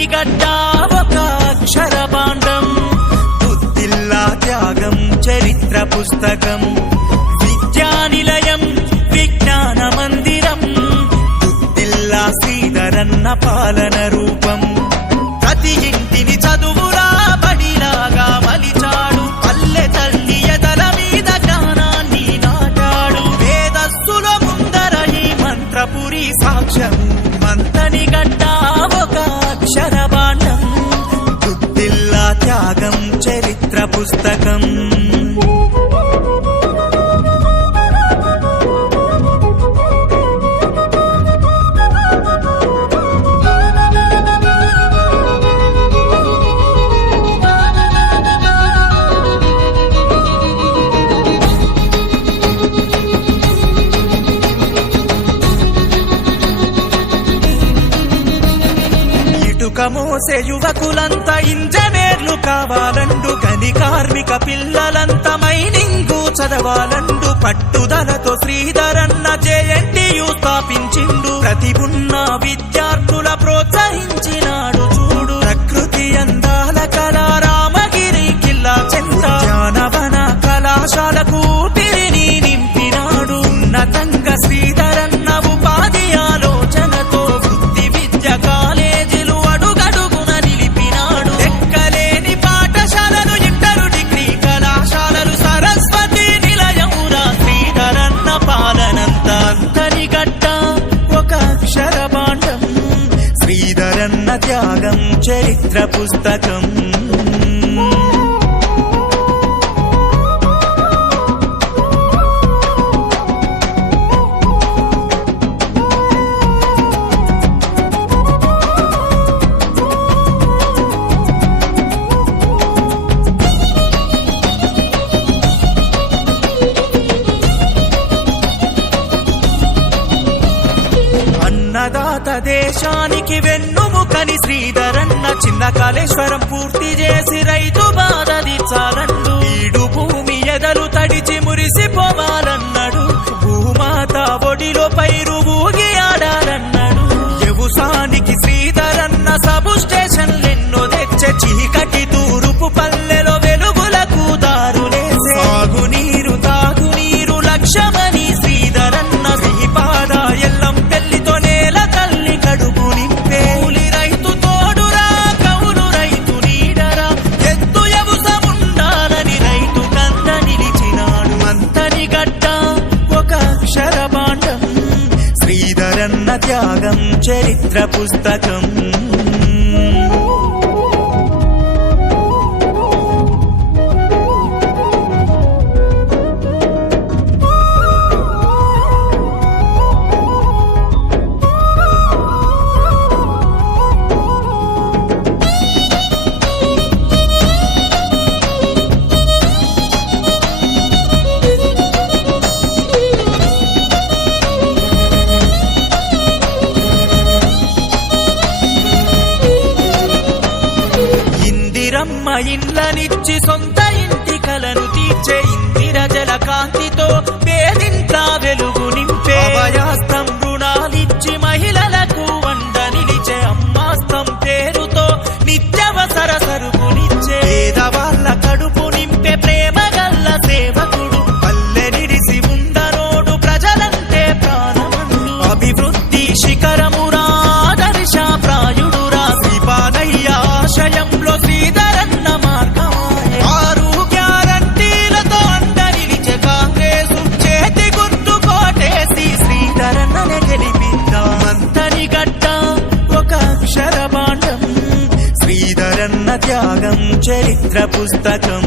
మంతని గడ్డ ఒక అక్షర పాండం బుద్ధిల్లా త్యాగం చరిత్ర పుస్తకం విద్యానిలయం విజ్ఞాన మందిరం బుద్ధిల్లా శ్రీధరన్న పాలన రూపం ప్రతి ఇంటిని చదువులా బడిలాగా మలిచాడు పల్లె తల్లి ఎదల మీద జ్ఞానాన్ని నాటాడు వేదస్సుల ముందర ఈ మంత్రపురి సాక్ష్యం మంతని గడ్డ ఒక అక్షర బాండం బుద్ధిల్లా త్యాగం చరిత్ర పుస్తకం మోసే యువకులంతా ఇంజనీర్లు కావాలండు గని కార్మిక పిల్లలంతా మైనింగు చదవాలండు పట్టుదలతో శ్రీధరన్న జేఎన్టీయు స్థాపించిండు ప్రతిభున్న విద్యార్థుల ప్రోత్సహించినాడు చూడు ప్రకృతి అందాల కళా రామగిరి కిల్లా చంద్రవన కళాశాలకు ఊపిరిని నింపినాడు ఉన్నతంగా శ్రీధరన్న ఉపాధి ఆలోచనతో వృత్తి విద్య కాలేజీలు శ్రీధరన్న త్యాగం చరిత్ర పుస్తకం అన్నదాత దేశానికి వెన్నుముకని శ్రీధరన్న చిన్న కాళేశ్వరం పూర్తి చేసి రైతు బాధ తీర్చాలండు ఈడు భూమి ఎదలు తడిచి మురిసిపోవాలన్నాడు భూమాత ఒడిలో పైరు ఊగి ఆడాలన్నాడు వ్యవసాయానికి శ్రీధరన్న సబ్ స్టేషన్లెన్నో తెచ్చే చీకటి తూరుపు పల్లెలో వెలుగులకు దారులేసే సాగునీరు తాగునీరు లక్ష్యమని శ్రీధరన్న శ్రీపాద ఎల్లం పెళ్లితో నేల తల్లి కడుపు నింపే కూలి రైతు తోడురా కౌలు రైతు నీడరా ఎత్తు యవసముండాలని రైతు కంద నిలిచినాడు మంతని గడ్డ ఒక అక్షర పాండం శ్రీధరన్న త్యాగం చరిత్ర పుస్తకం ఇందిరమ్మ ఇండ్లనిచ్చి సొంత ఇంటి కలను తీర్చే ఇందిర జల కాంతితో పేదింట్ల వెలుగు నింపే అభయాస్తం రుణాలిచ్చి మహిళలకు వండ నిలిచే అమ్మాస్తం పేరుతో నిత్యవసర సరుకునిచ్చే పేదవాళ్ళ కడుపు నింపే ప్రేమ గల్ల సేవకుడు పల్లె నిడిసి ఉండనోడు ప్రజలంటే ప్రాణమండు అభివృద్ధి శిఖరమురా ఆదర్శ ప్రాయుడురా శ్రీపాదయ్య ఆశయంలో శ్రీధరన్న మార్గమాయే ఆరు గ్యారంటీలతో అండ నిలిచే కాంగ్రెస్ చేతి గుర్తు కోటేసి శ్రీధరన్ననే గెలిపిద్దాం మంతని గడ్డ ఒక అక్షర పాండం శ్రీధరన్న త్యాగం చరిత్ర పుస్తకం